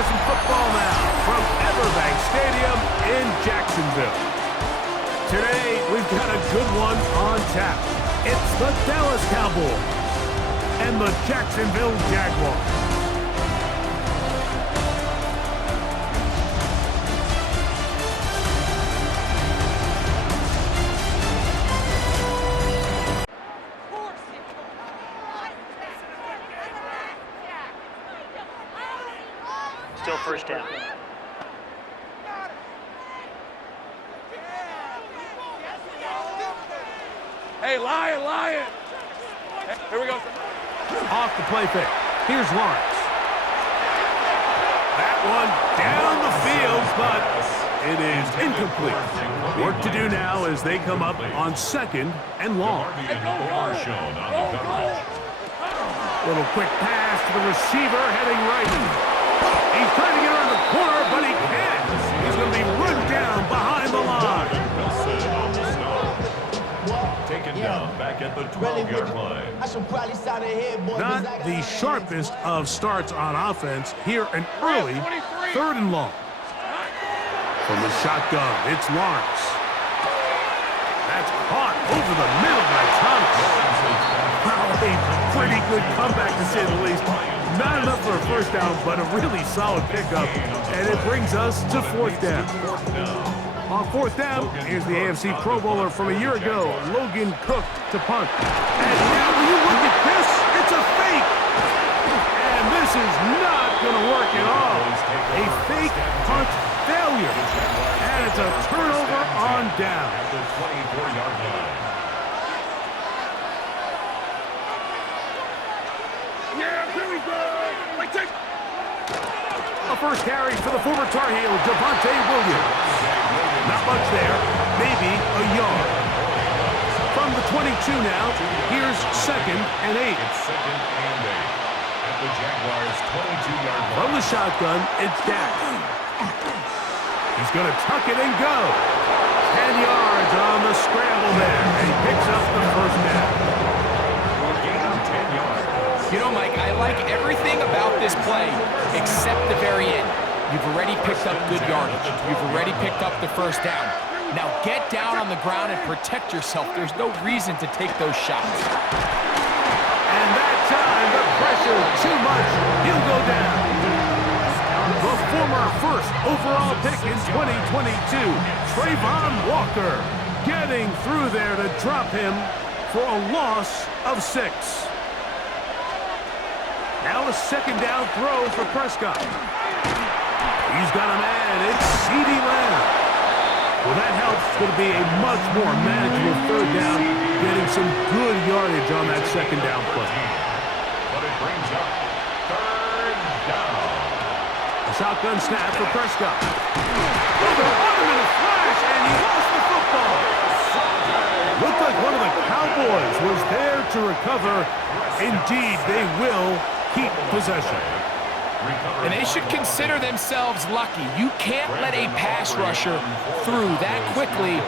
for some football now from Everbank Stadium in Jacksonville. Today, we've got a good one on tap. It's the Dallas Cowboys and the Jacksonville Jaguars. Still first down. Hey, Lion! Hey, here we go. Off the play fake. Here's Lawrence. That one down the field, but it is incomplete. Work to do now as they come up on 2nd and long. Little quick pass to the receiver heading right. He's trying to get around the corner, but he can't. He's going to be run down behind the line. Taken down back at the 12-yard line. Not the sharpest of starts on offense. Here an early 3rd and long. From the shotgun, it's Lawrence. That's caught over the middle by Thomas. Wow, a pretty good comeback to say the least. Not enough for a first down, but a really solid pickup. And it brings us to 4th down. On 4th down, here's the AFC Pro Bowler from a year ago, Logan Cook to punt. And now, when you look at this, it's a fake. And this is not going to work at all. A fake punt failure. And it's a turnover on down. At the 24-yard line. A first carry for the former Tar Heel, Javonte Williams. Not much there, maybe a yard. From the 22 now, here's 2nd and 8. It's 2nd and 8. At the Jaguars' 22-yard line. From the shotgun, it's Dak. He's going to tuck it and go. 10 yards on the scramble there, and he picks up the first down. You know, Mike, I like everything about this play except the very end. You've already picked up good yardage. You've already picked up the first down. Now get down on the ground and protect yourself. There's no reason to take those shots. And that time, the pressure too much. He'll go down. The former first overall pick in 2022, Trayvon Walker, getting through there to drop him for a loss of 6. Now a 2nd down throw for Prescott. He's got a man. It's CeeDee Lamb. Well, that helps. It's going to be a much more manageable 3rd down, getting some good yardage on that 2nd down play. But it brings up 3rd down. A shotgun snap for Prescott. Oh, they're on him in a flash, and he lost the football. Looked like one of the Cowboys was there to recover. Indeed, they will keep possession. And they should consider themselves lucky. You can't let a pass rusher through that quickly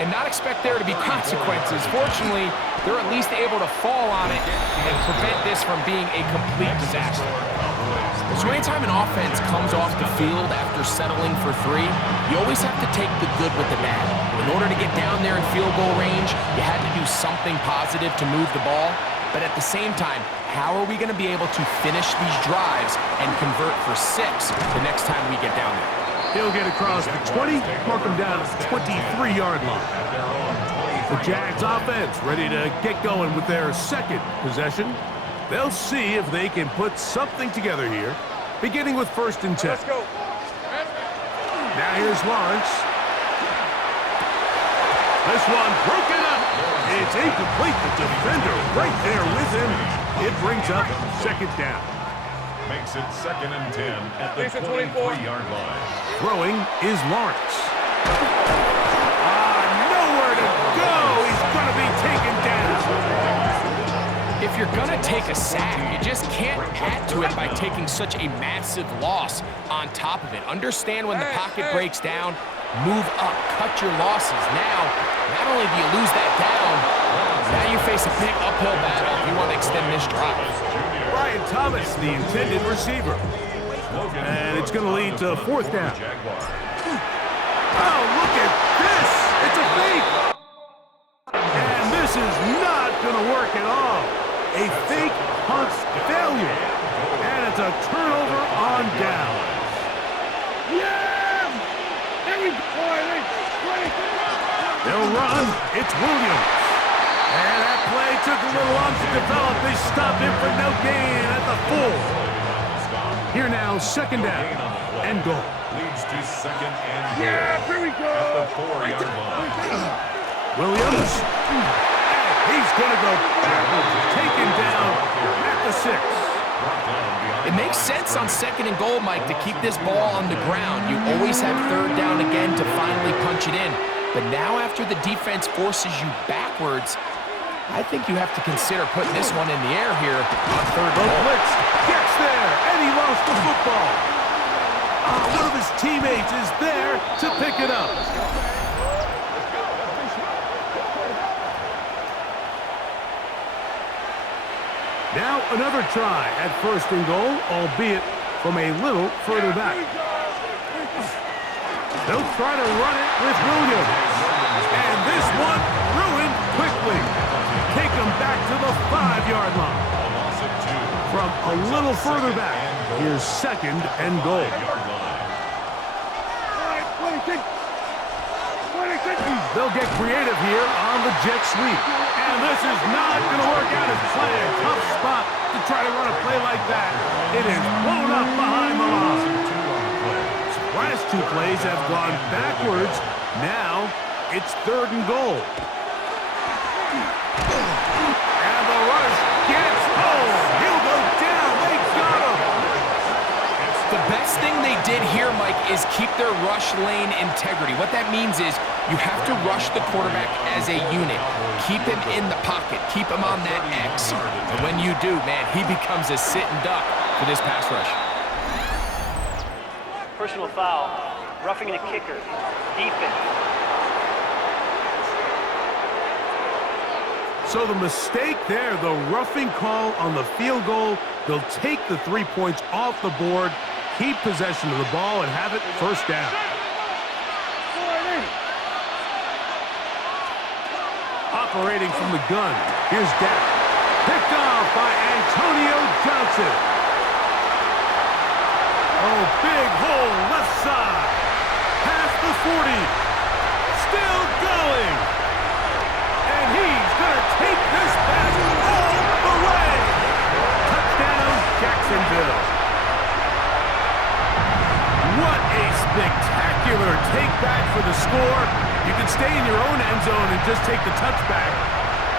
and not expect there to be consequences. Fortunately, they're at least able to fall on it and prevent this from being a complete disaster. So anytime an offense comes off the field after settling for 3, you always have to take the good with the bad. In order to get down there in field goal range, you had to do something positive to move the ball. But at the same time, how are we going to be able to finish these drives and convert for 6 the next time we get down there? He'll get across the 20, mark him down at the 23-yard line. The Jags offense ready to get going with their 2nd possession. They'll see if they can put something together here, beginning with 1st and 10. Let's go. Now here's Lawrence. This one broken up. It's incomplete. The defender right there with him. It brings up 2nd down. Makes it 2nd and 10 at the 23-yard line. Throwing is Lawrence. Nowhere to go. He's going to be taken down. If you're going to take a sack, you just can't add to it by taking such a massive loss on top of it. Understand when the pocket breaks down, move up, cut your losses. Now, not only do you lose that down, now you face a big uphill battle if you want to extend this drive. Brian Thomas, the intended receiver. And it's going to lead to fourth down. Oh, look at this. It's a fake. And this is not going to work at all. A fake punt failure. And it's a turnover on down. Yeah! They'll run. It's Williams. And that play took a little long to develop. They stopped it for no gain at the 4. Here now, second down and goal. Leads to second and goal. Yeah, here we go. At the 4-yard line. Williams. And he's going to go backwards. Taken down at the 6. It makes sense on second and goal, Mike, to keep this ball on the ground. You always have third down again to finally punch it in. But now after the defense forces you backwards, I think you have to consider putting this one in the air here on third The down. blitz gets there, and he lost the football. One of his teammates is there to pick it up. Now another try at first and goal, albeit from a little further back. They'll try to run it with Williams. And this one ruined quickly. Take them back to the 5-yard line. From a little further back, here's second and goal. They'll get creative here on the jet sweep. And this is not going to work out as planned. Tough spot to try to run a play like that. It is blown up behind the line. Last two plays have gone backwards. Now it's third and goal. And the rush gets home. He'll go down. They got him. The best thing they did here, Mike, is keep their rush lane integrity. What that means is you have to rush the quarterback as a unit. Keep him in the pocket. Keep him on that X. And when you do, man, he becomes a sitting duck for this pass rush. Personal foul. Roughing the kicker. Defense. So the mistake there, the roughing call on the field goal, they'll take the 3 points off the board, keep possession of the ball, and have it first down. Operating from the gun, here's Dak. Picked off by Antonio Johnson. Oh, big hole, left side. Past the 40. Still going. And he's going to take this pass all the way. Touchdown, Jacksonville. What a spectacular take back for the score. You can stay in your own end zone and just take the touchback.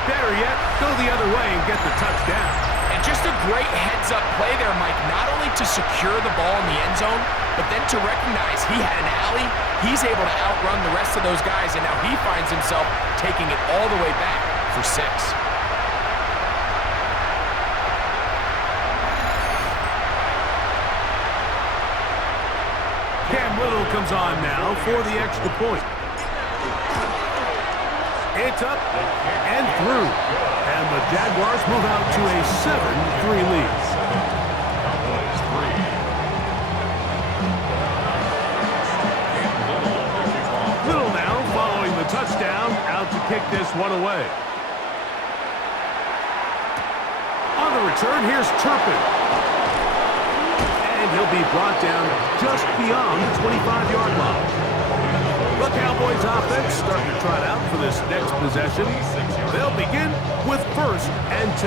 Better yet, go the other way and get the touchdown. And just a great heads-up play there, Mike, not only to secure the ball in the end zone, but then to recognize he had an alley. He's able to outrun the rest of those guys, and now he finds himself taking it all the way back for 6. Cam Little comes on now for the extra point. It's up and through. And the Jaguars move out to a 7-3 lead. Little now following the touchdown, out to kick this one away. On the return, here's Turpin. And he'll be brought down just beyond the 25-yard line. The Cowboys offense starting to trot out for this next possession. They'll begin with first and 10.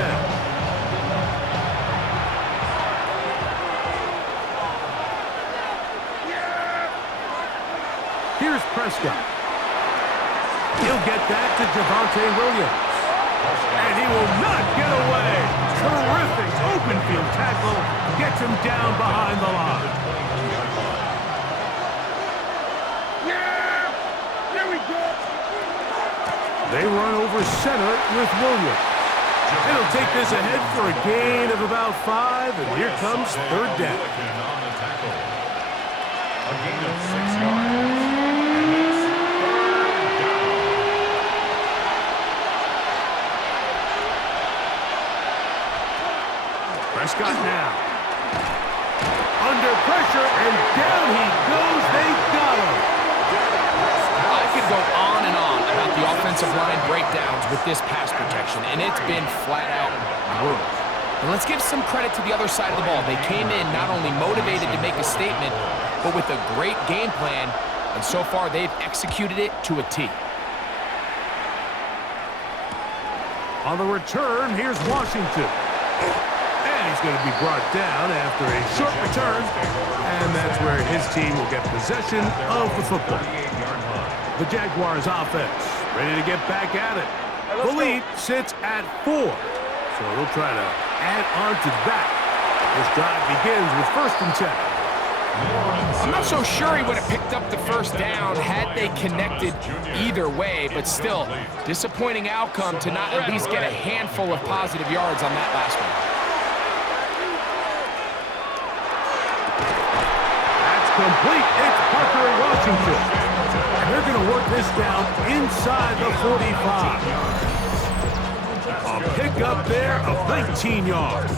Here's Prescott. He'll get that to Javonte Williams. And he will not get away. Terrific open field tackle. Gets him down behind the line. They run over center with Williams. It'll take this ahead for a gain of about 5, and here comes third down. A gain of 6 yards. Prescott now. Under pressure, and down he goes. They got him. I could go on and on about the offensive line breakdowns with this pass protection, and it's been flat-out brutal. And let's give some credit to the other side of the ball. They came in not only motivated to make a statement, but with a great game plan, and so far they've executed it to a T. On the return, here's Washington. And he's going to be brought down after a short return, and that's where his team will get possession of the football. The Jaguars offense ready to get back at it. The lead sits at 4, so they'll try to add on to that. This drive begins with 1st and 10. I'm not so sure he would have picked up the first down had they connected either way, but still, disappointing outcome to not at least get a handful of positive yards on that last one. That's complete. It's Parker and Washington. And they're going to work this down inside the 45. A pickup there of 19 yards.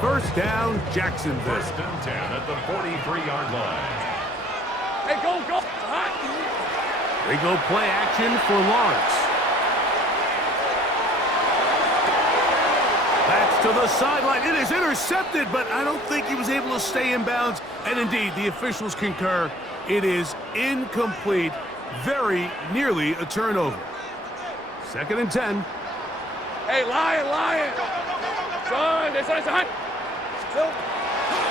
1st down, Jacksonville. 1st and 10 at the 43-yard line. Hey, go! They go play action for Lawrence. That's to the sideline. It is intercepted, but I don't think he was able to stay in bounds. And indeed, the officials concur. It is incomplete. Very nearly a turnover. 2nd and 10. Hey, lion! Son, it's on.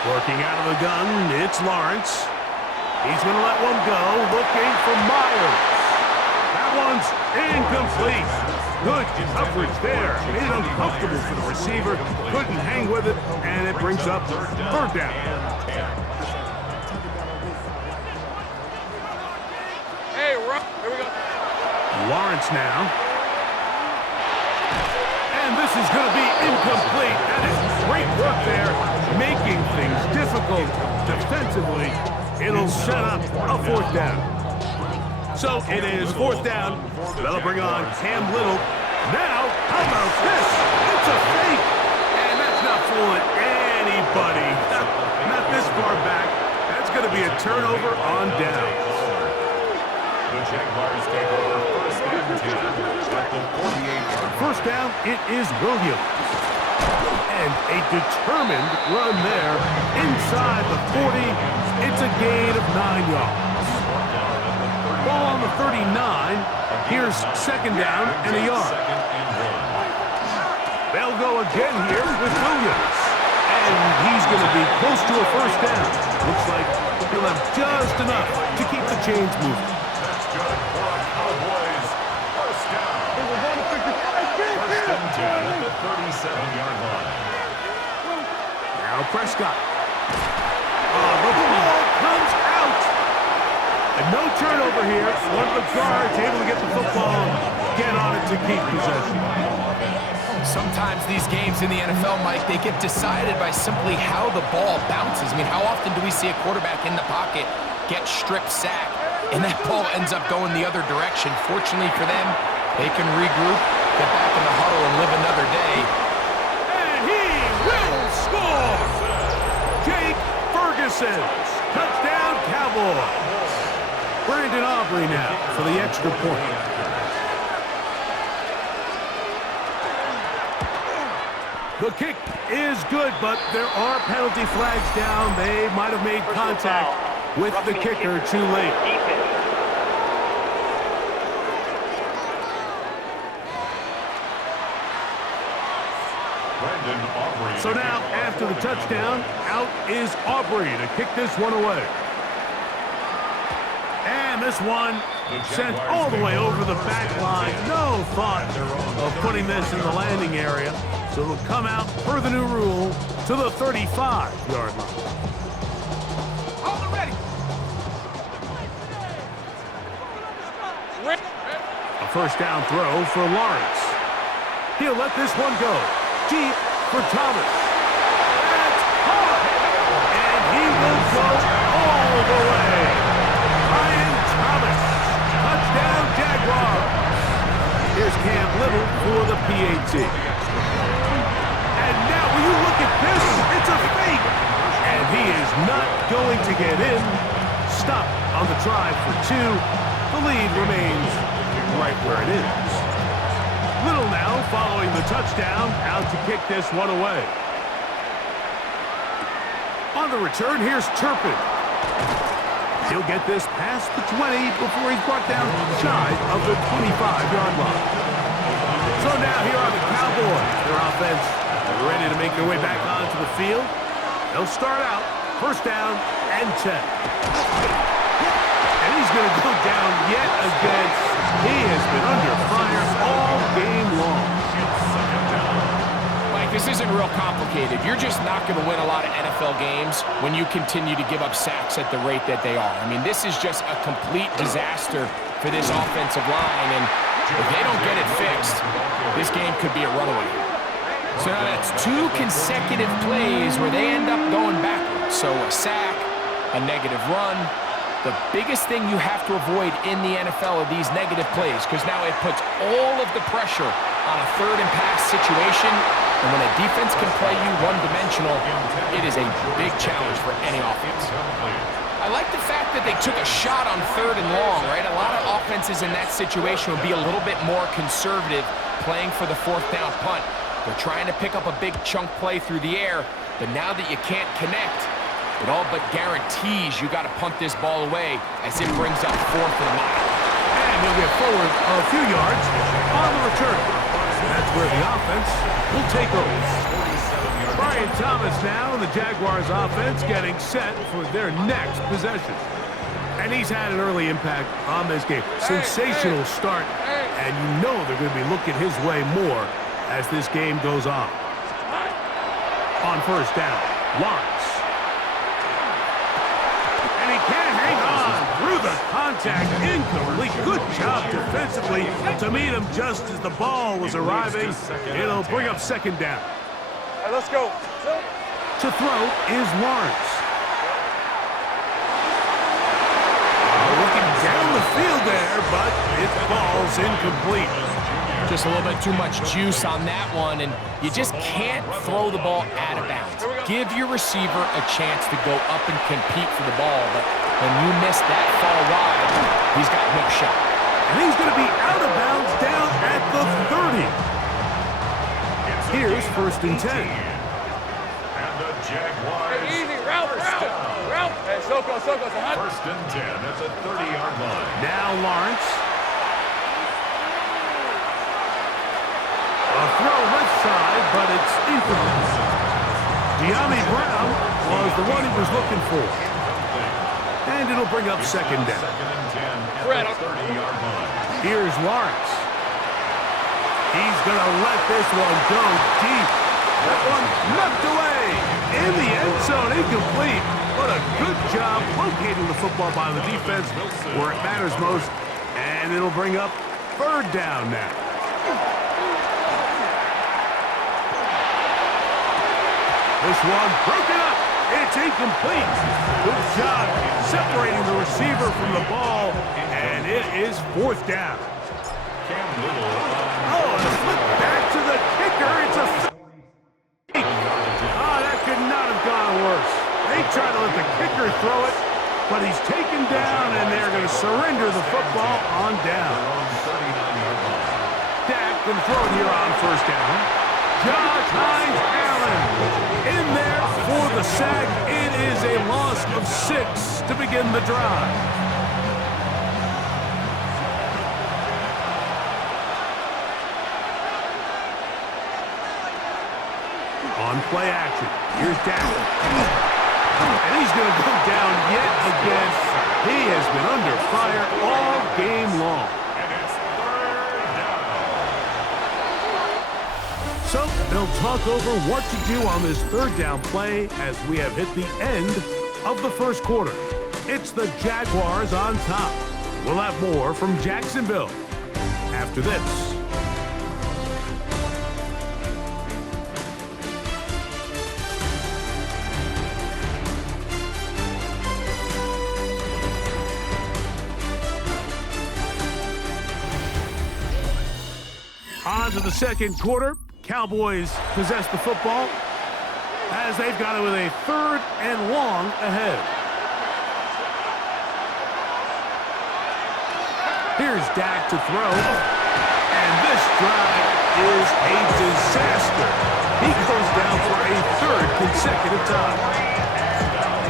Working out of the gun, it's Lawrence. He's going to let one go, looking for Myers. That one's incomplete. Good coverage there. Made it uncomfortable for the receiver. Couldn't hang with it, and it brings up 3rd down. Hey, here we go. Lawrence now. And this is going to be incomplete. That is great work there, making things difficult defensively. It'll set up a 4th down. So it is 4th down. They'll bring on Cam Little. Now, how about this? It's a fake. And that's not fooling anybody. Not this far back. That's going to be a turnover on down. The Jaguars take over 1st and 10 at the 48-yard. 1st down, it is Williams. And a determined run there inside the 40. It's a gain of 9 yards. Ball on the 39. Here's 2nd down and a yard. They'll go again here with Williams. And he's going to be close to a 1st down. Looks like he'll have just enough to keep the chains moving. That's good for a Cowboys 1st down. 1st and 10 at the 37-yard line. Now Prescott. The ball comes out. And no turnover here. One of the guards able to get the football, get on it to keep possession. Sometimes these games in the NFL, Mike, they get decided by simply how the ball bounces. I mean, how often do we see a quarterback in the pocket get strip sacked, and that ball ends up going the other direction? Fortunately for them, they can regroup, get back in the huddle, and live another day. And he will score! Jake Ferguson. Touchdown, Cowboys. Brandon Aubrey now for the extra point. The kick is good, but there are penalty flags down. They might have made contact with the kicker too late. So now, after the touchdown, out is Aubrey to kick this one away. And this one sent all the way over the back line. No thought of putting this in the landing area. So it'll come out, per the new rule, to the 35-yard line. Hold it ready. A 1st down throw for Lawrence. He'll let this one go. Deep for Thomas. That's caught! And he will go all the way. Ryan Thomas. Touchdown, Jaguars. Here's Cam Little for the PAT. And now, will you look at this? It's a fake. And he is not going to get in. Stop on the try for 2. The lead remains right where it is. Little now following the touchdown, out to kick this one away. On the return, here's Turpin. He'll get this past the 20 before he's brought down shy of the 25-yard line. So now here are the Cowboys. Their offense ready to make their way back onto the field. They'll start out first down and 10. And he's going to go down yet again. He has been under fire all game long. Mike, this isn't real complicated. You're just not going to win a lot of NFL games when you continue to give up sacks at the rate that they are. I mean, this is just a complete disaster for this offensive line, and if they don't get it fixed, this game could be a runaway. So now that's 2 consecutive plays where they end up going backwards. So a sack, a negative run. The biggest thing you have to avoid in the NFL are these negative plays, because now it puts all of the pressure on a 3rd and pass situation. And when a defense can play you one-dimensional, it is a big challenge for any offense. I like the fact that they took a shot on 3rd and long, right? A lot of offenses in that situation would be a little bit more conservative playing for the 4th down punt. They're trying to pick up a big chunk play through the air, but now that you can't connect, it all but guarantees you got to punt this ball away as it brings up 4th and a mile. And he'll get forward a few yards on the return. That's where the offense will take over. Brian Thomas now, and the Jaguars offense getting set for their next possession. And he's had an early impact on this game. Sensational start, and you know they're going to be looking his way more as this game goes on. On first down, Lawrence. And he can't hang on through the contact. Incomplete. Good job defensively to meet him just as the ball was arriving. It'll bring up second down. All right, let's go. To throw is Lawrence. Looking down the field there, but it falls incomplete. Just a little bit too much juice on that one, and you just can't throw the ball out of bounds. Give your receiver a chance to go up and compete for the ball, but when you miss that far wide, he's got no shot. And he's going to be out of bounds down at the 30. Here's first and 10. And the Jaguars. Hey, easy, route. Hey, Soko, First and 10 at the 30-yard line. Now Lawrence. A throw left side, but it's incomplete. De'Ami Brown was the one he was looking for. And it'll bring up second down. Second and 10 at the 30-yard line. Here's Lawrence. He's going to let this one go deep. That one knocked away in the end zone, incomplete. What a good job locating the football by the defense where it matters most. And it'll bring up third down now. This one broken up. It's incomplete. Good job separating the receiver from the ball, and it is fourth down. Oh, and a flip back to the kicker. It's a fake. Oh, that could not have gone worse. They try to let the kicker throw it, but he's taken down, and they're going to surrender the football on down. Dak going to throw it here on first down. Josh Hines-Allen in there for the sack. It is a loss of 6 to begin the drive. On play action, here's Dak. And he's going to go down yet again. He has been under fire all game long. So they'll talk over what to do on this third down play as we have hit the end of the first quarter. It's the Jaguars on top. We'll have more from Jacksonville after this. On to the second quarter. Cowboys possess the football as they've got it with a third and long ahead. Here's Dak to throw. And this drive is a disaster. He goes down for a third consecutive time.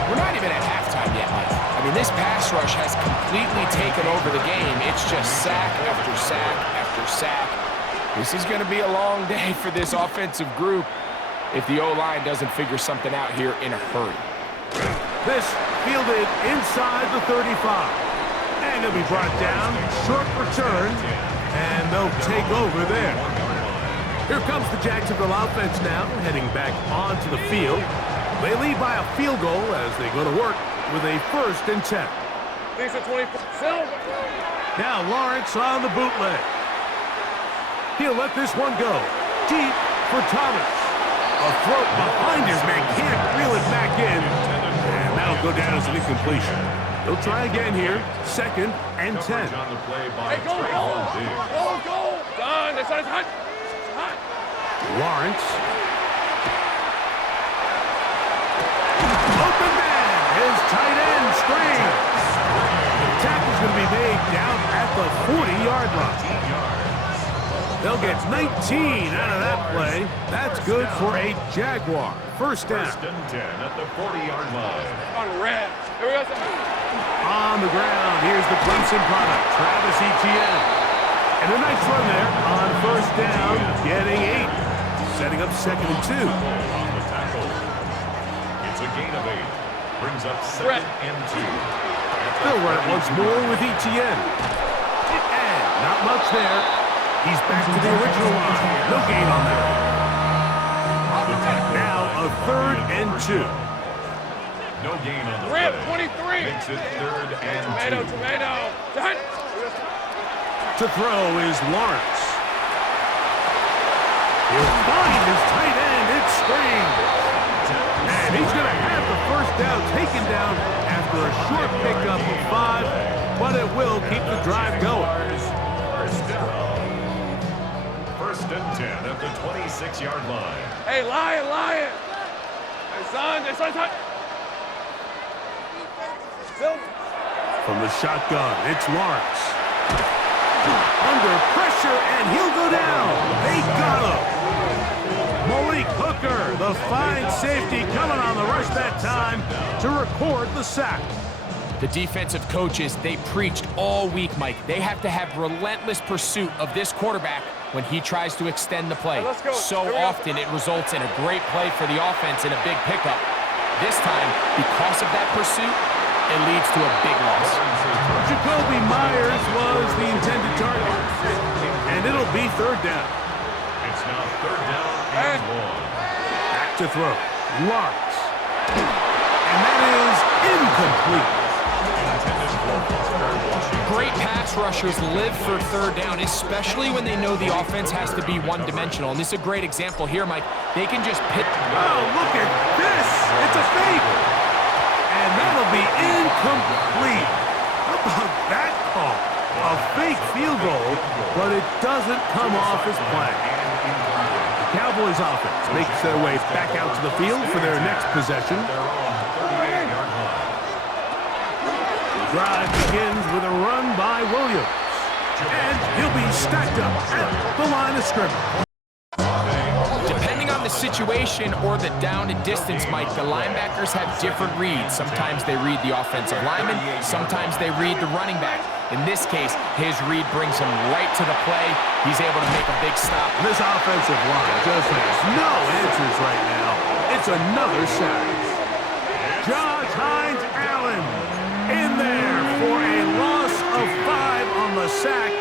We're not even at halftime yet, Mike. I mean, this pass rush has completely taken over the game. It's just sack after sack after sack. This is going to be a long day for this offensive group if the O-line doesn't figure something out here in a hurry. This fielded inside the 35. And it'll be brought down, short return, and they'll take over there. Here comes the Jacksonville offense now, heading back onto the field. They lead by a field goal as they go to work with a 1st and 10. These are 24. Silver. Now Lawrence on the bootleg. He'll let this one go. Deep for Thomas. A throw behind his man, can't reel it back in. And that'll go down as an incompletion. They'll try again here. 2nd and 10. Hey, go! Done. This side's hot. Lawrence. Open man. His tight end screams. The tackle's going to be made down at the 40-yard line. They'll get 19 out of that play. That's good for a Jaguar. 1st down. 1st and 10 at the 40-yard line. On red. Here we go. On the ground, here's the Clemson product, Travis Etienne. And a nice run there on 1st down, getting 8. Setting up 2nd and 2. On the tackle. It's a gain of 8. Brings up 2nd and 2. They'll run it once more with Etienne. And not much there. He's back to the original line. No gain on that. Now a 3rd and 2. No gain on the Rip, play. 23. Makes it 3rd and 2. Tomato. Done. To throw is Lawrence. He'll find his tight end. It's Strange. And he's going to have the 1st down taken down after a short pickup of 5, but it will keep the drive going. 1st down. 1st and 10 at the 26-yard line. Hey, Lion. Hey, son. This side's hot. From the shotgun, it's Lawrence. Under pressure, and he'll go down. They got him. Malik Hooker, the fine safety, coming on the rush that time to record the sack. The defensive coaches, they preached all week, Mike. They have to have relentless pursuit of this quarterback when he tries to extend the play. Let's go. So often it results in a great play for the offense and a big pickup. This time, because of that pursuit, it leads to a big loss. Jacoby Myers was the intended target. And it'll be 3rd down. It's now 3rd down and 1. Back to throw. Lawrence. And that is incomplete. Great pass rushers live for 3rd down, especially when they know the offense has to be one-dimensional. And this is a great example here, Mike. They can just pick. Oh, look at this. It's a fake. And that'll be incomplete. How about that call? A fake field goal, but it doesn't come off as planned. The Cowboys offense makes their way back out to the field for their next possession. The drive begins with a run by Williams. And he'll be stacked up at the line of scrimmage. Depending on the situation or the down and distance, Mike, the linebackers have different reads. Sometimes they read the offensive lineman, sometimes they read the running back. In this case, his read brings him right to the play. He's able to make a big stop. This offensive line just has no answers right now. It's another sack. Josh Hines-Allen in there for a loss of 5 on the sack,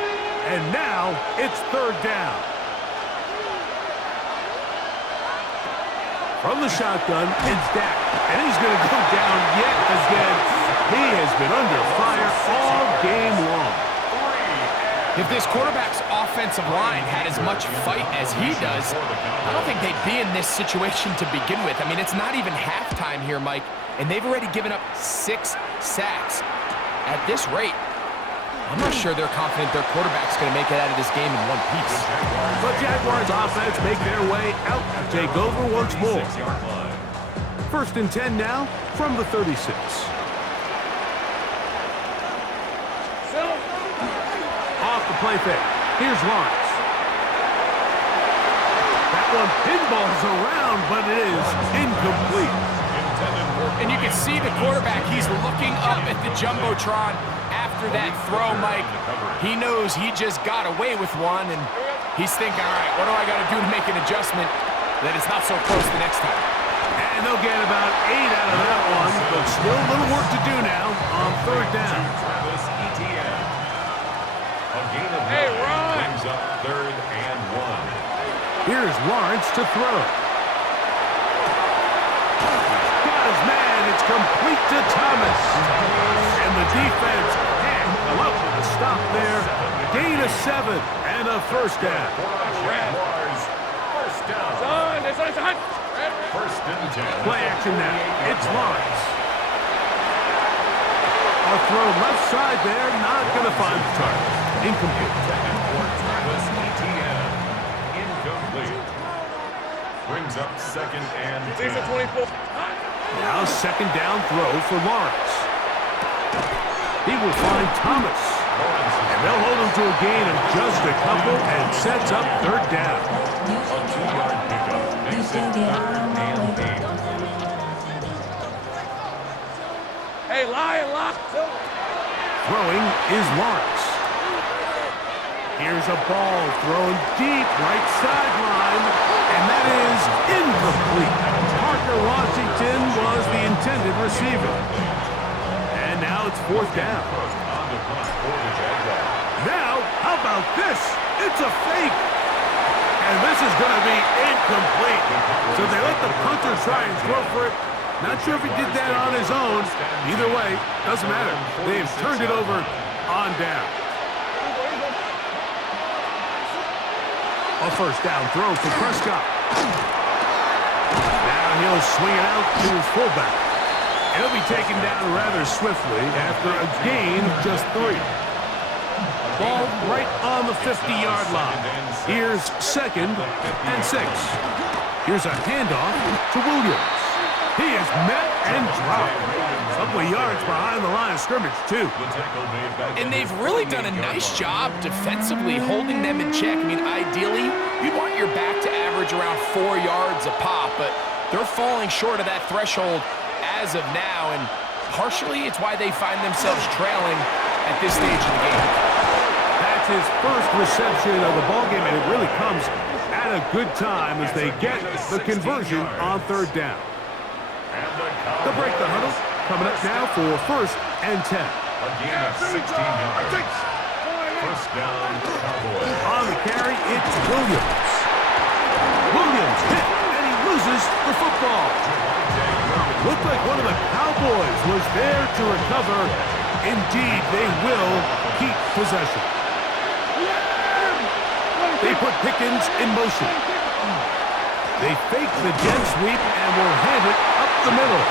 and now it's 3rd down. From the shotgun, it's Dak, and he's going to go down yet again. He has been under fire all game long. If this quarterback's offensive line had as much fight as he does, I don't think they'd be in this situation to begin with. I mean, it's not even halftime here, Mike, and they've already given up 6 sacks. At this rate, I'm not sure they're confident their quarterback's going to make it out of this game in one piece. But Jaguars offense make their way out to take over once more. 1st and 10 now from the 36. play fake. Here's Lawrence. That one pinballs around, but it is incomplete. And you can see the quarterback, he's looking up at the Jumbotron after that throw, Mike. He knows he just got away with one, and he's thinking, all right, what do I got to do to make an adjustment that it's not so close the next time? And they'll get about 8 out of that one, but still a little work to do now on third down. Hey, Ron! Brings up 3rd and 1. Here's Lawrence to throw. Got his man. It's complete to Thomas. And the defense can't come up with a stop there. Gain of 7 and a first down. First down. Son. First and 10. Play action now. It's Lawrence. A throw left side there. Not going to find the target. Incomplete. Travis Etienne. Incomplete. Brings up 2nd and 10. 24. Now second down throw for Lawrence. He will find Thomas. And they'll hold him to a gain of just a couple and sets up third down. A 2-yard pickup. Makes it 3rd and 8. Hey, Lion, lock. Throwing is Lawrence. Here's a ball thrown deep right sideline, and that is incomplete. Parker Washington was the intended receiver. And now it's 4th down. Now, how about this? It's a fake. And this is going to be incomplete. So they let the punter try and throw for it. Not sure if he did that on his own. Either way, doesn't matter. They've turned it over on down. A first down throw for Prescott. Now he'll swing it out to his fullback. He'll be taken down rather swiftly after a gain of just 3. Ball right on the 50-yard line. Here's 2nd and 6. Here's a handoff to Williams. He is met and dropped. A couple of yards behind the line of scrimmage, too. And they've really done a nice job defensively holding them in check. I mean, ideally, you'd want your back to average around 4 yards a pop, but they're falling short of that threshold as of now, and partially it's why they find themselves trailing at this stage of the game. That's his first reception of the ballgame, and it really comes at a good time as they get the conversion on third down. They'll break the huddle. Coming up now for 1st and 10. A gain of 16 yards. First down, Cowboys. On the carry, it's Williams. Williams hit, and he loses the football. Looked like one of the Cowboys was there to recover. Indeed, they will keep possession. They put Pickens in motion. They fake the jet sweep and will hand it up the middle.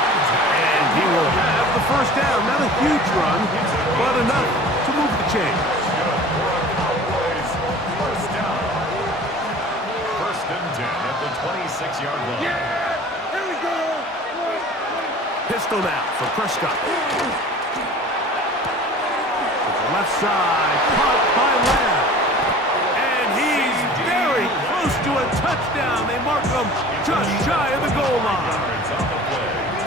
And he will have the first down. Not a huge run, but enough to move the chains. First down. 1st and 10 at the 26-yard line. Here we go. Pistol now for Prescott. To the left side, caught by Lamb. And he's very close to a touchdown. They mark him just shy of the goal line.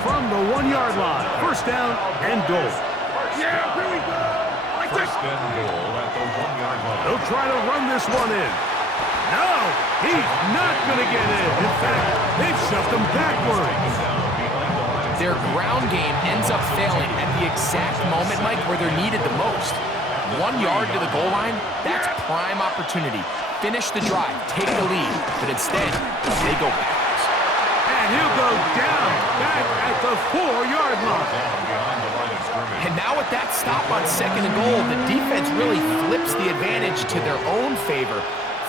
From the 1-yard line, first down and goal. Yeah, here we go. First and goal at the 1-yard line. They'll try to run this one in. No, he's not going to get in. In fact, they've shoved him backwards. Their ground game ends up failing at the exact moment, Mike, where they're needed the most. 1 yard to the goal line, that's prime opportunity. Finish the drive, take the lead, but instead, they go backwards. And he'll go down back at the 4-yard line. And now with that stop on 2nd and goal, the defense really flips the advantage to their own favor.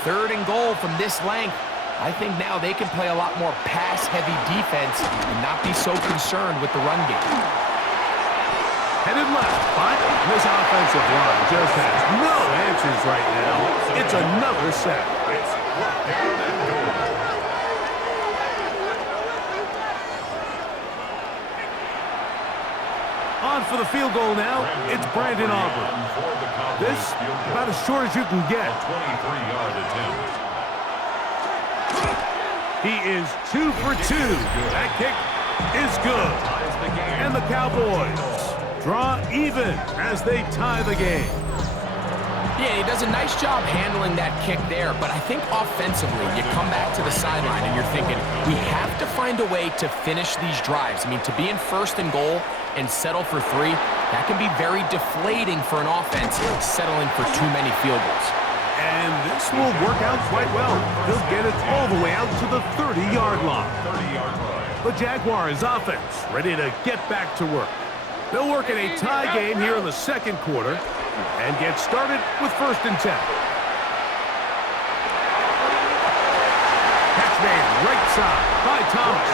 3rd and goal from this length. I think now they can play a lot more pass-heavy defense and not be so concerned with the run game. Headed left, but this offensive line just has no answers right now. It's another sack. On On for the field goal now. It's Brandon Aubrey. This about as short as you can get. 23-yard attempt. He is 2 for 2. That kick is good. And the Cowboys draw even as they tie the game. Yeah, he does a nice job handling that kick there, but I think offensively, you come back to the sideline and you're thinking, we have to find a way to finish these drives. I mean, to be in 1st and goal and settle for 3, that can be very deflating for an offense settling for too many field goals. And this will work out quite well. He'll get it all the way out to the 30-yard line. The Jaguars offense ready to get back to work. They'll work in a tie game here in the 2nd quarter and get started with 1st and 10. Catch made right side by Thomas.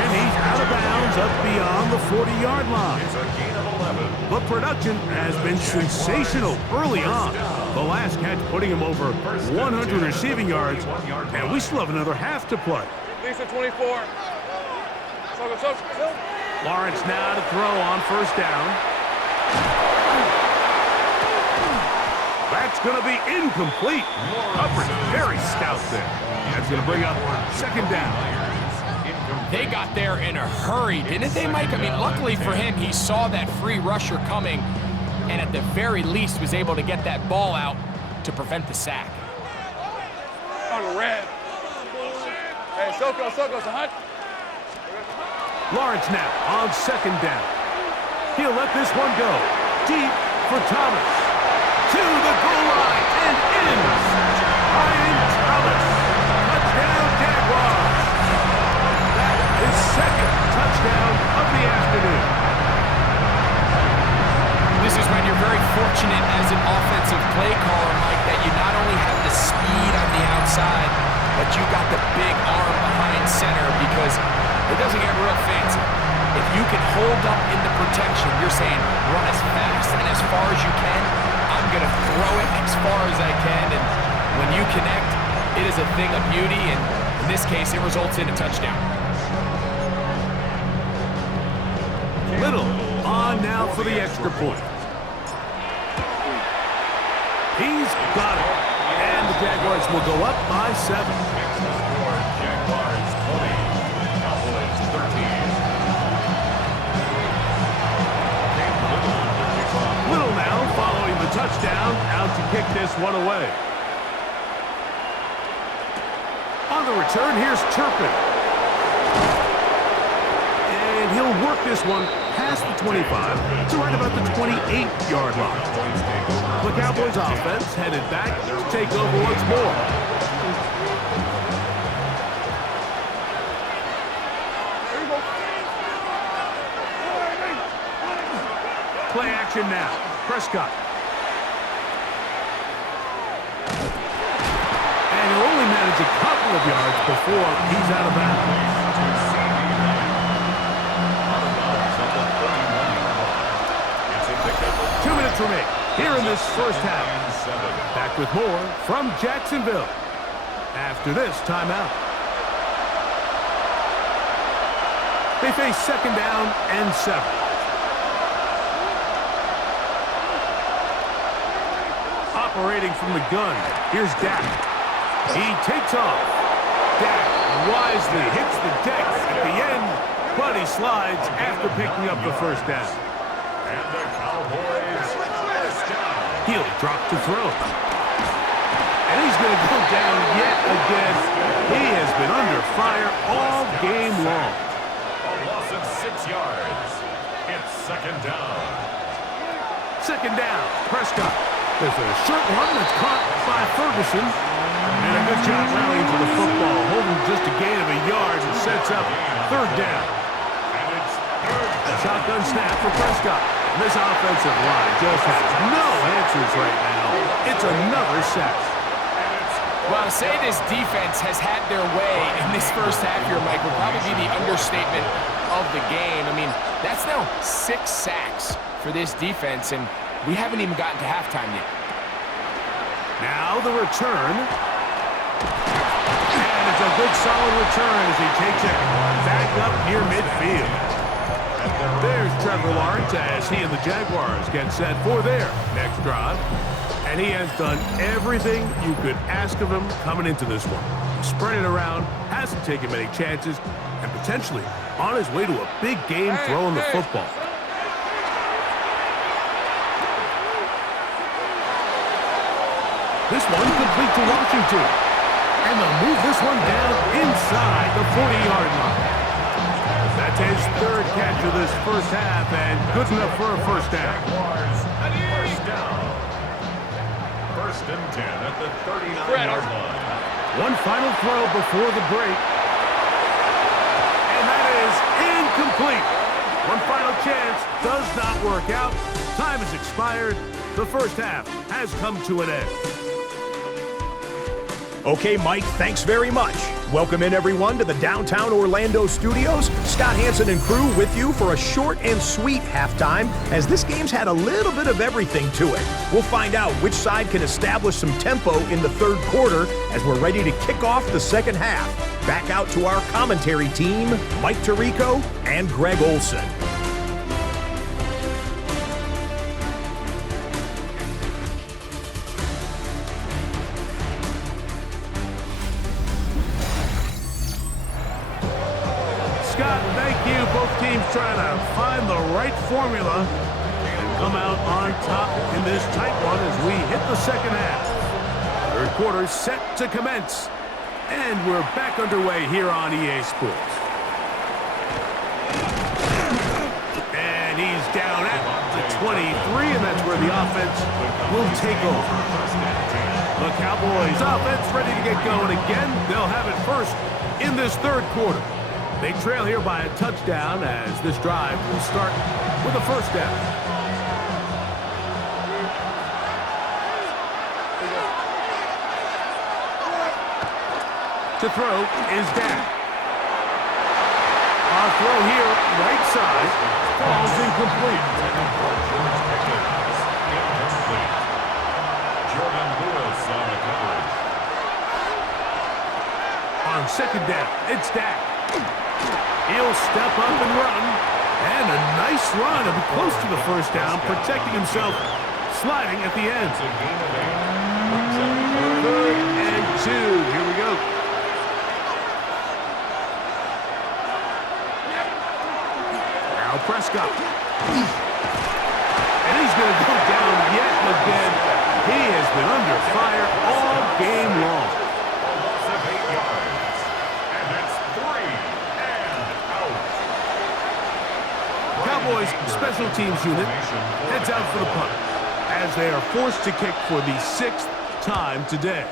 And he's out of bounds up beyond the 40-yard line. It's a gain of 11. The production has been sensational early on. The last catch putting him over 100 receiving yards, and we still have another half to play. Lisa 24. Lawrence now to throw on 1st down. That's going to be incomplete. Coverage very stout there. That's going to bring up 2nd down. They got there in a hurry, didn't they, Mike? I mean, luckily for him, he saw that free rusher coming and at the very least was able to get that ball out to prevent the sack. On the red. Hey, Soko, so hot. Lawrence now on 2nd down. He'll let this one go. Deep for Thomas. To the goal line and in. Ryan Thomas. Touchdown Jaguars. That is 2nd touchdown of the afternoon. This is when you're very fortunate as an offensive play caller, Mike, that you not only have the speed on the outside, but you got the big arm behind center, because it doesn't get real fancy. If you can hold up in the protection, you're saying run as fast and as far as you can. I'm going to throw it as far as I can, and when you connect, it is a thing of beauty, and in this case, it results in a touchdown. Little on now for the extra point. He's got it. And the Jaguars will go up by 7. Jaguars 20, Cowboys 13. Little now following the touchdown, out to kick this one away. On the return, here's Turpin. And he'll work this one past the 25 to right about the 28-yard line. The Cowboys offense headed back to take over once more. Play action now. Prescott. And he'll only manage a couple of yards before he's out of bounds. 2 minutes remain here in this 1st half. Back with more from Jacksonville after this timeout. They face 2nd down and 7. Operating from the gun, here's Dak. He takes off. Dak wisely hits the deck at the end, but he slides after picking up the 1st down. And the Cowboys 1st down. He'll drop to throw. And he's going to go down yet again. He has been under fire all game long. A loss of 6 yards. It's 2nd down. 2nd down, Prescott. There's a short one that's caught by Ferguson. And a good job rallying to the football, holding just a gain of a yard and sets up 3rd down. And it's 3rd down. Shotgun snap for Prescott. This offensive line just has no answers right now. It's another sack. Well, to say this defense has had their way in this 1st half here, Mike, would probably be the understatement of the game. I mean, that's now 6 sacks for this defense, and we haven't even gotten to halftime yet. Now the return. And it's a good solid return as he takes it back up near midfield. There's Trevor Lawrence as he and the Jaguars get set for their next drive. And he has done everything you could ask of him coming into this one. He's spread it around, hasn't taken many chances, and potentially on his way to a big game throwing the football. This one complete to Washington. And they'll move this one down inside the 40-yard line. That's his third catch of this first half, and good enough for a first down. First down. First and 10 at the 39-yard line. One final throw before the break. And that is incomplete. One final chance does not work out. Time has expired. The first half has come to an end. Okay, Mike, thanks very much. Welcome in, everyone, to the downtown Orlando studios. Scott Hansen and crew with you for a short and sweet halftime, as this game's had a little bit of everything to it. We'll find out which side can establish some tempo in the third quarter as we're ready to kick off the second half. Back out to our commentary team, Mike Tirico and Greg Olson. Trying to find the right formula and come out on top in this tight one as we hit the second half. Third quarter set to commence, and we're back underway here on EA Sports. And he's down at the 23, and that's where the offense will take over. The Cowboys offense ready to get going again. They'll have it first in this third quarter. They trail here by a touchdown as this drive will start with a first down. To throw is Dak. Our throw here, right side, falls incomplete. Jordan Lewis on the coverage. On second down, it's Dak. He'll step up and run. And a nice run. He'll be close to the first down, protecting himself, sliding at the end. Third and 2. Here we go. Now Prescott. And he's going to go down yet again. He has been under fire all game long. Cowboys special teams unit heads out for the punt as they are forced to kick for the 6th time today.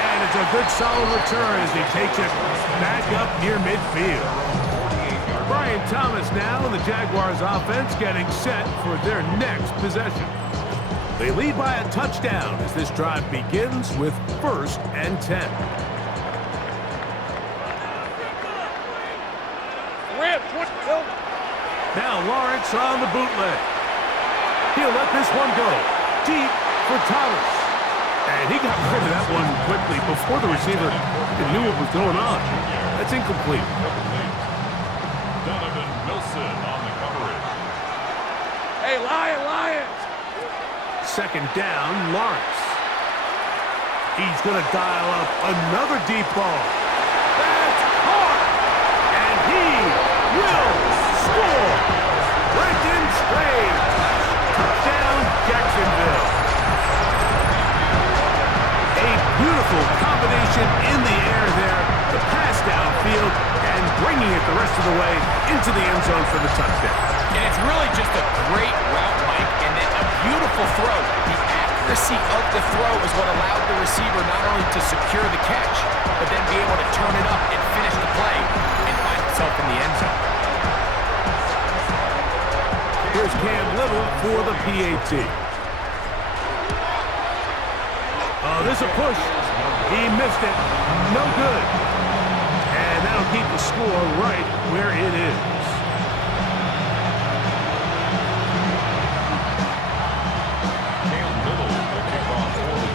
And it's a good solid return as he takes it back up near midfield. Brian Thomas now and the Jaguars offense getting set for their next possession. They lead by a touchdown as this drive begins with 1st and 10. Now Lawrence on the bootleg. He'll let this one go deep for Thomas. And he got rid of that one quickly before the receiver even knew what was going on. That's incomplete. Donovan Wilson on the coverage. Hey, Lions! Second down, Lawrence. He's going to dial up another deep ball. That's hard! And he will score! Brenton Strange. Touchdown, Jacksonville. A beautiful combination in the air there. The pass downfield and bringing it the rest of the way into the end zone for the touchdown. And it's really just a great route, Mike, and then a beautiful throw. The accuracy of the throw is what allowed the receiver not only to secure the catch, but then be able to turn it up and finish the play and find himself in the end zone. Here's Cam Little for the PAT. Oh, there's a push. He missed it. No good. And that'll keep the score right where it is.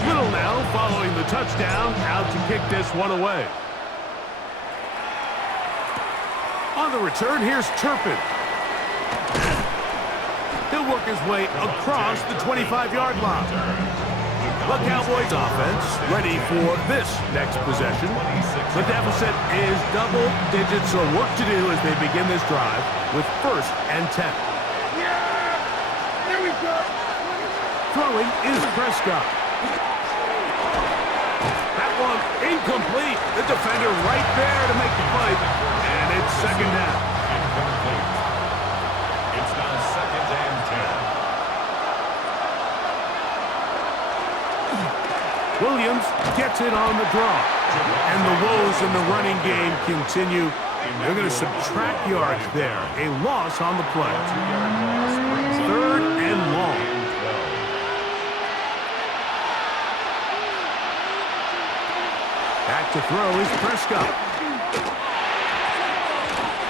Little now following the touchdown. down, out to kick this one away. On the return, here's Turpin. He'll work his way across the 25-yard line. The Cowboys offense ready for this next possession. The deficit is double digits, so work to do as they begin this drive with 1st and 10. Here we go. Throwing is Prescott. That one incomplete. The defender right there to make the play, and it's 2nd down. Incomplete. It's now 2nd and 10. Williams gets it on the draw. And the woes in the running game continue. They're going to subtract yards there. A loss on the play. 3rd and long. Back to throw is Prescott.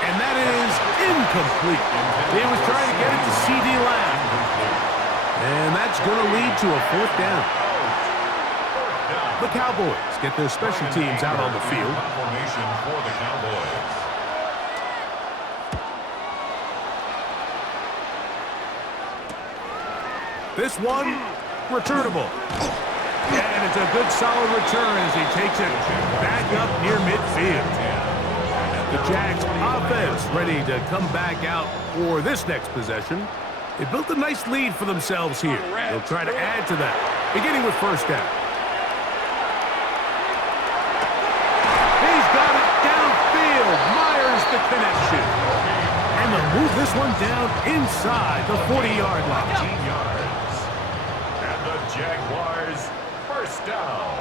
And that is incomplete. He was trying to get it to C.D. Lamb. And that's going to lead to a 4th down. The Cowboys get their special teams out on the field. Formation for the Cowboys. This one, returnable. And it's a good solid return as he takes it back up near midfield. The Jags offense ready to come back out for this next possession. They built a nice lead for themselves here. They'll try to add to that, beginning with 1st down. He's got it downfield. Myers the connection. And they'll move this one down inside the 40-yard line. 15 yards. And the Jaguars, 1st down.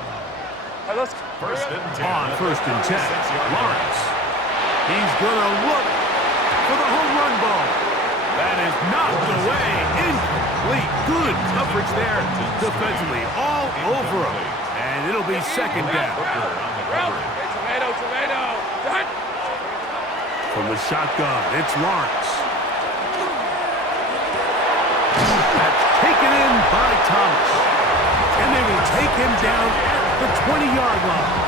Let's 1st and 10. On 1st and 10, Lawrence. He's going to look for the home run ball. That is knocked away. Incomplete. Good coverage there defensively. All over him. And it'll be 2nd down. Tomato. From the shotgun, it's Lawrence. That's taken in by Thomas. And they will take him down at the 20-yard line.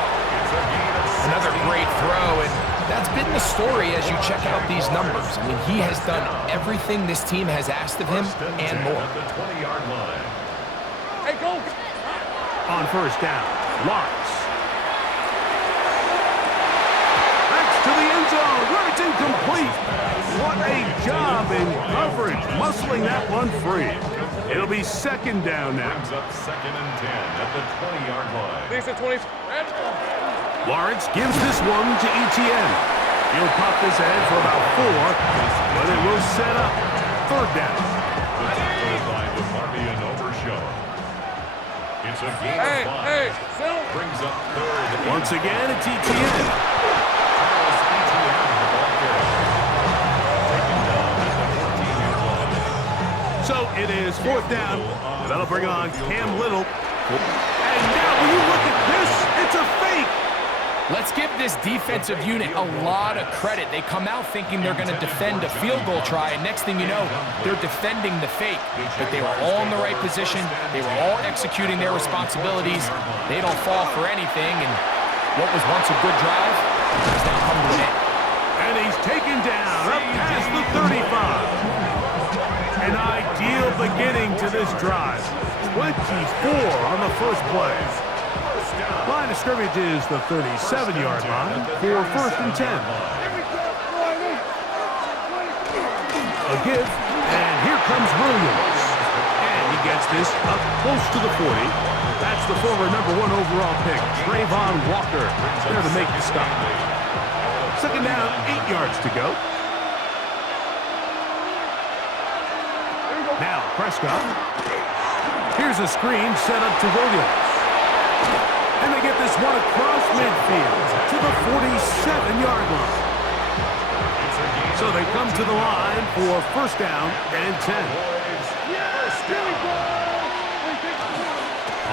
Another great throw, and that's been the story as you check out these numbers. I mean, he has done everything this team has asked of him and more. At the 20-yard line. Hey, go. On 1st down, Lawrence. That's to the end zone where it's incomplete. What a job in coverage, muscling that one free. It'll be 2nd down now. Brings up 2nd and 10 at the 20-yard line. These are 20. Lawrence gives this one to Etienne. He'll pop this ahead for about 4, but it will set up 3rd down. The tackle by DeMarvion Overshown. It's a gain of 5. Hey, Brings up 3rd. Once again, it's Etienne. Charles Etienne, the ball carrier. Taken down at the 14-yard line. So it is 4th down. That'll bring on Cam Little. And now, will you look at this? It's a fake. Let's give this defensive unit a lot of credit. They come out thinking they're going to defend a field goal try, and next thing you know, they're defending the fake. But they were all in the right position. They were all executing their responsibilities. They don't fall for anything, and what was once a good drive is now coming to an end. And he's taken down up past the 35. An ideal beginning to this drive. 24 on the first play. Line of scrimmage is the 37-yard line for 1st and 10. A give, and here comes Williams. And he gets this up close to the 40. That's the former #1 overall pick, Trayvon Walker, there to make the stop. 2nd down, 8 yards to go. Now Prescott. Here's a screen set up to Williams. And they get this one across midfield to the 47-yard line. So they come to the line for 1st down and 10.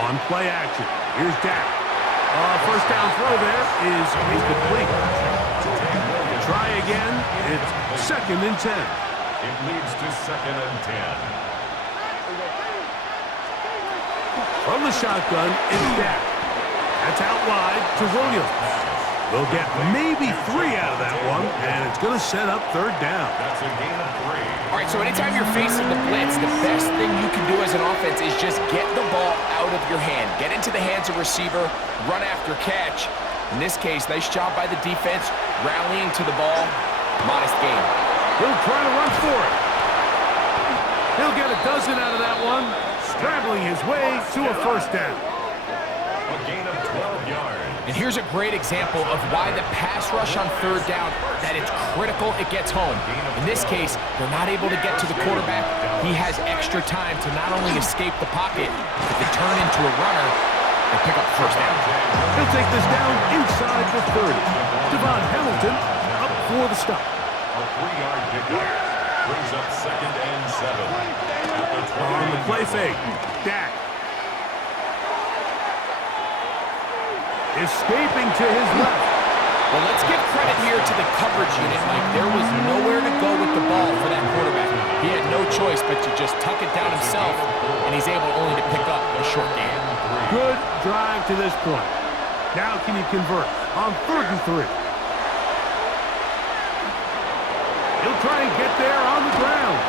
On play action, here's Dak. 1st down throw there is incomplete. Try again, it's 2nd and 10. It leads to 2nd and 10. From the shotgun, it's Dak. That's out wide to Williams. They'll get maybe 3 out of that one, and it's going to set up 3rd down. That's a gain of 3. All right, so anytime you're facing the blitz, the best thing you can do as an offense is just get the ball out of your hand. Get into the hands of receiver, run after catch. In this case, nice job by the defense, rallying to the ball. Modest gain. He'll try to run for it. He'll get a dozen out of that one, scrambling his way to a 1st down. A gain of 12 yards. And here's a great example of why the pass rush on 3rd down, that it's critical it gets home. In this case, they're not able to get to the quarterback. He has extra time to not only escape the pocket, but to turn into a runner and pick up 1st down. He'll take this down inside the 30. Devon Hamilton up for the stop. A 3-yard pickup brings up 2nd and 7. At the 20. On the play fake, Dak. Escaping to his left. Well, let's give credit here to the coverage unit, Mike. There was nowhere to go with the ball for that quarterback. He had no choice but to just tuck it down himself, and he's able only to pick up a short gain. Good drive to this point. Now can you convert on 3rd and 3? He'll try and get there on the ground.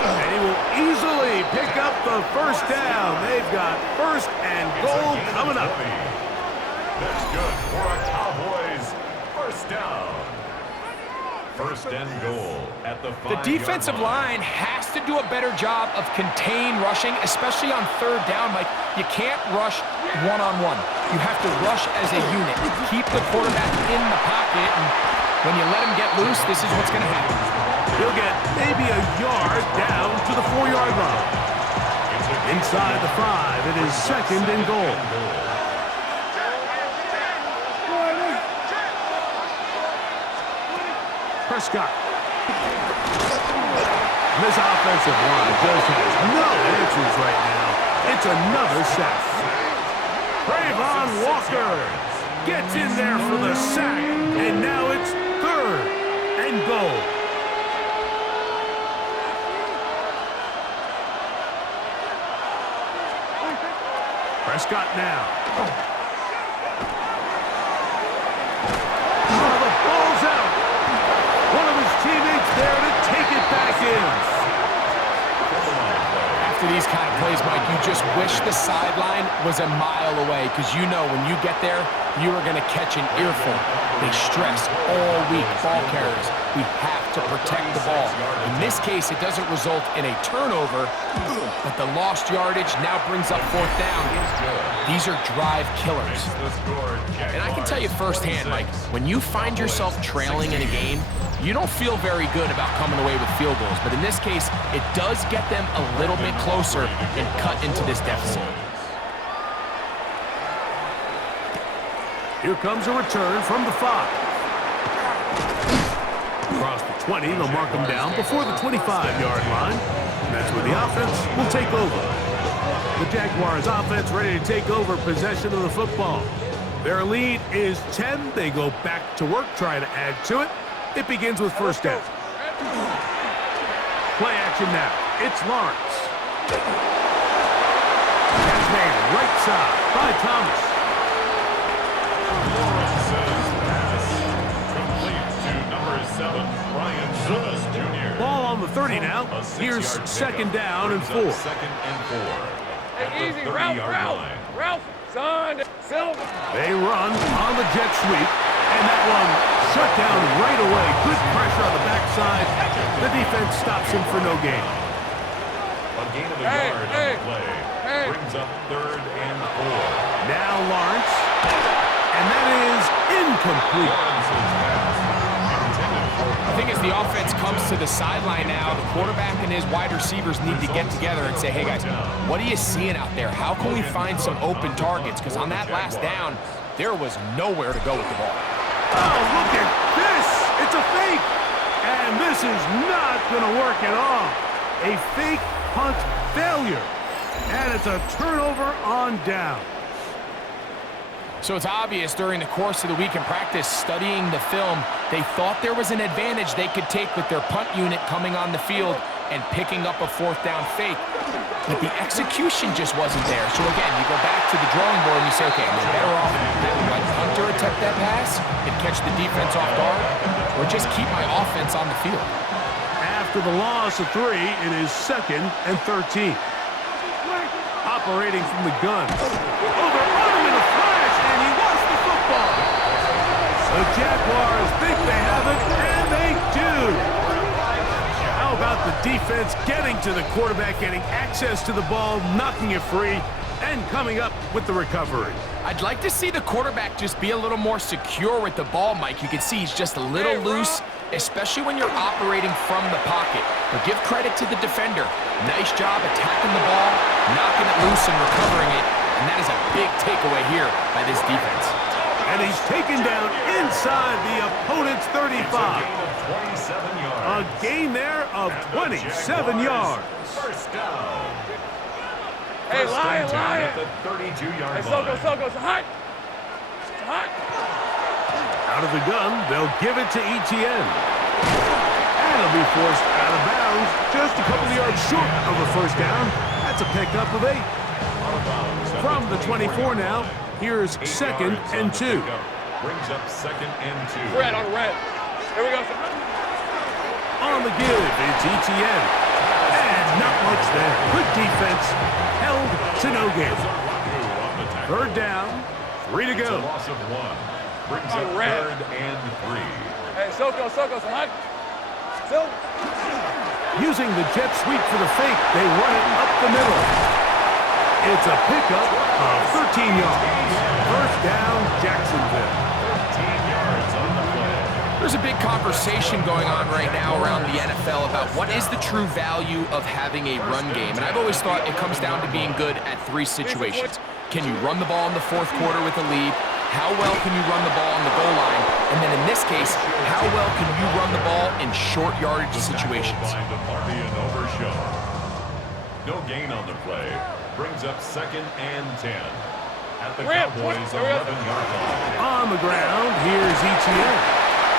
And he will easily pick up the 1st down. They've got 1st and goal coming up. That's good for a Cowboys 1st down. 1st and goal at the 5-yard line. The defensive line has to do a better job of contained rushing, especially on 3rd down. Mike, you can't rush one-on-one. You have to rush as a unit. Keep the quarterback in the pocket, and when you let him get loose, this is what's going to happen. He'll get maybe a yard down to the 4-yard line. Inside the 5, it is 2nd and goal. Prescott. This offensive line just has no answers right now. It's another sack. Trayvon Walker gets in there for the sack, and now it's 3rd and goal. Prescott now. Oh, the ball's out. One of his teammates there to take it back in. After these kind of plays, Mike, you just wish the sideline was a mile away, because you know when you get there, you are going to catch an earful. They stress all week, ball carriers. We have to protect the ball. In this case, it doesn't result in a turnover, but the lost yardage now brings up 4th down. These are drive killers. And I can tell you firsthand, Mike, when you find yourself trailing in a game, you don't feel very good about coming away with field goals. But in this case, it does get them a little bit closer and cut into this deficit. Here comes a return from the 5. Across the 20, they'll mark him down before the 25-yard line. And that's where the offense will take over. The Jaguars offense ready to take over possession of the football. Their lead is 10. They go back to work, trying to add to it. It begins with 1st down. Play action now. It's Lawrence. Catch made right side by Thomas. Lawrence's pass complete to number 7, Brian Thomas Jr. Ball on the 30 now. Here's 2nd down and 4. 2nd and 4. At the Easy, 30-yard line. Ralph, son, Silver. They run on the jet sweep, and that one shut down right away. Good pressure on the backside. The defense stops him for no gain. A gain of a yard on the play. Brings up 3rd and 4. Now Lawrence, and that is incomplete. Lawrence's pass intended for I think as the offense comes to the sideline now, the quarterback and his wide receivers need to get together and say, hey guys, what are you seeing out there? How can we find some open targets? Because on that last down, there was nowhere to go with the ball. Oh, look at this. It's a fake. And this is not going to work at all. A fake punt failure. And it's a turnover on down. So it's obvious during the course of the week in practice, studying the film, they thought there was an advantage they could take with their punt unit coming on the field. and picking up a fourth down fake. But the execution just wasn't there. So again, you go back to the drawing board and you say, okay, am I better off having my punter attempt that pass and catch the defense off guard, or just keep my offense on the field? After the loss of 3, it is 2nd and 13. Operating from the gun. Oh, they're on him in a flash, and he wants the football. The Jaguars think they have it, and they do. How about the defense getting to the quarterback, getting access to the ball, knocking it free, and coming up with the recovery? I'd like to see the quarterback just be a little more secure with the ball, Mike. You can see he's just a little loose, especially when you're operating from the pocket. But give credit to the defender. Nice job attacking the ball, knocking it loose and recovering it. And that is a big takeaway here by this defense. And he's taken down inside the opponent's 35. A gain there of 27 yards. First down. Hey, Lion. At the 32-yard Hey, line. Soko, it's hot. It's hot. Out of the gun, they'll give it to Etienne. And he'll be forced out of bounds, just a couple of yards short of a first down. That's a pickup of 8. From the 24 now, here's 2nd and 2. Brings up 2nd and 2. Red on red. Here we go. On the give, it's Etienne. And not much there. Good defense, held to no gain. 3rd down, 3 to It's a go. loss of 1. Brings On up red. 3rd and 3. Hey, Soko, it's hot. Still. Using the jet sweep for the fake, they run it up the middle. It's a pickup of 13 yards. First down, Jacksonville. 13 yards on the play. There's a big conversation going on right now around the NFL about what is the true value of having a run game. And I've always thought it comes down to being good at 3 situations. Can you run the ball in the 4th quarter with a lead? How well can you run the ball on the goal line? And then in this case, how well can you run the ball in short yardage situations? No gain on the play. Brings up 2nd and 10. At the Red, Cowboys' there we go. 11-yard line. On the ground, here's Etienne.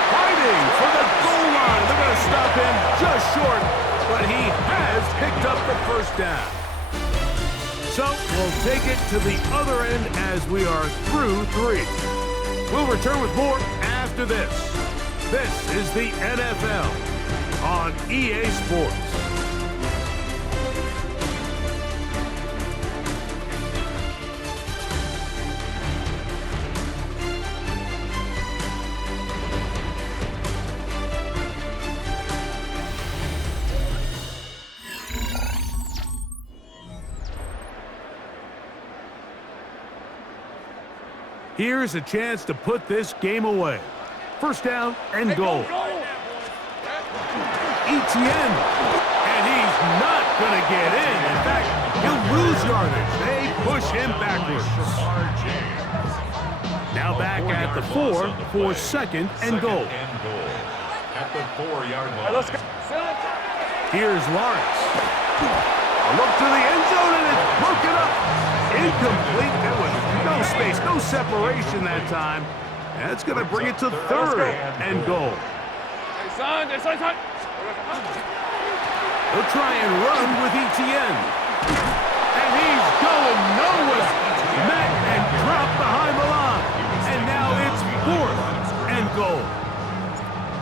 Fighting for the goal line. They're going to stop him just short, but he has picked up the first down. So we'll take it to the other end as we are through 3. We'll return with more after this. This is the NFL on EA Sports. Here's a chance to put this game away. First down and goal. Etienne, and he's not going to get in. In fact, he'll lose yardage. They push him backwards. Now back at the 4 for 2nd and goal. At the 4-yard line. Let's go. Here's Lawrence. A look to the end zone, and it's broken up. Incomplete. There was no space, no separation that time. That's going to bring it to 3rd and goal. Hey, son. They'll try and run with Etienne. And he's going nowhere. Met and dropped behind the line. And now it's 4th and goal.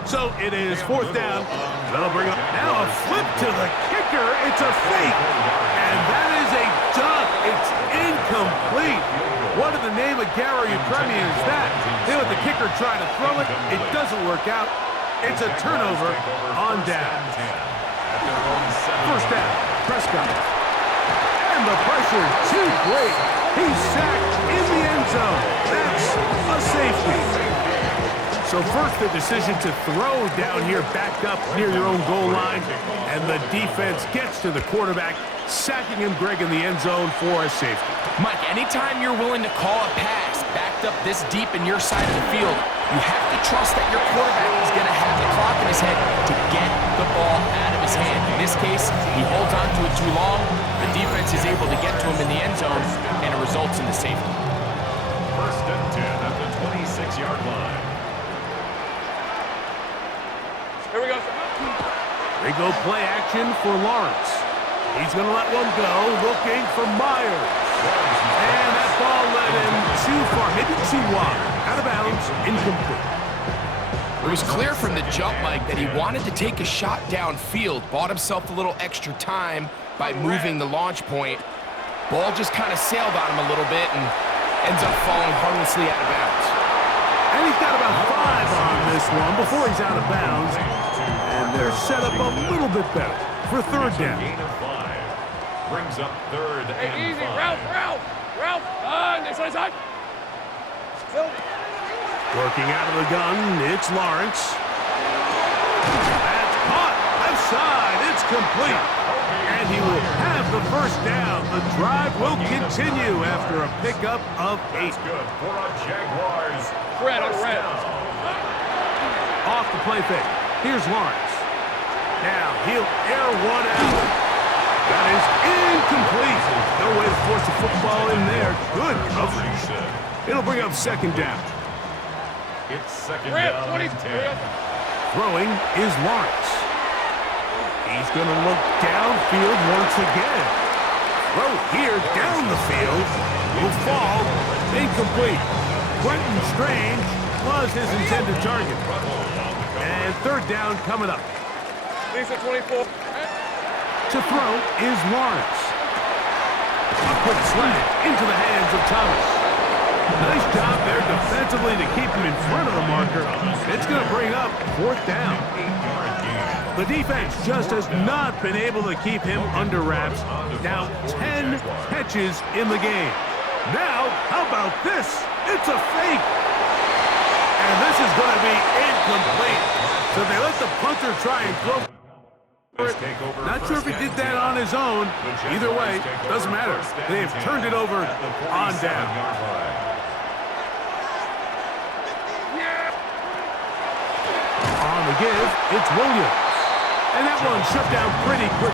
So it is 4th down. That'll bring up now a flip to the kicker. It's a fake. And that is a duck. It's incomplete. What in the name of Gary Premium is that? They let the kicker try to throw it. It doesn't work out. It's a turnover on down. First down, Prescott. And the pressure too great. He's sacked in the end zone. That's a safety. So first the decision to throw down here back up near your own goal line. And the defense gets to the quarterback, sacking him, Greg, in the end zone for a safety. Mike, anytime you're willing to call a pass backed up this deep in your side of the field, you have to trust that your quarterback is going to have the clock in his head to get the ball out of his hand. In this case, he holds on to it too long. The defense is able to get to him in the end zone, and it results in the safety. First and 10 at the 26-yard line. Here we go. They go play action for Lawrence. He's going to let one go, looking for Myers. And that ball led him too far, maybe too wide. Out of bounds, incomplete. It was clear from the jump, Mike, that he wanted to take a shot downfield, bought himself a little extra time by moving the launch point. Ball just kind of sailed on him a little bit and ends up falling harmlessly out of bounds. And he's got about 5 on this one before he's out of bounds. And they're set up a little bit better for third down. Gain of 5. Brings up third and Hey, easy. 5. Ralph. This side. Working out of the gun, it's Lawrence. That's caught. Left side, it's complete. And he will have the first down. The drive will continue after a pickup of 8. That's good for a Jaguars. Red. Off the play fake. Here's Lawrence. Now he'll air one out. That is incomplete. No way to force the football in there. Good coverage. It'll bring up second down. It's second Red, down 20. and 10. Throwing is Lawrence. He's going to look downfield once again. Throw here down the field. Will fall. Incomplete. Quentin Strange was his intended target. And third down coming up. Lisa 24. To throw is Lawrence. A quick slant into the hands of Thomas. Nice job there defensively to keep him in front of the marker. It's going to bring up fourth down. The defense just has not been able to keep him under wraps. Now 10 catches in the game. Now, how about this? It's a fake. And this is going to be incomplete. So they let the punter try and throw. Not sure if he did that on his own. Either way, doesn't matter. They've turned it over on down. On the give, it's Williams. And that one shut down pretty quick.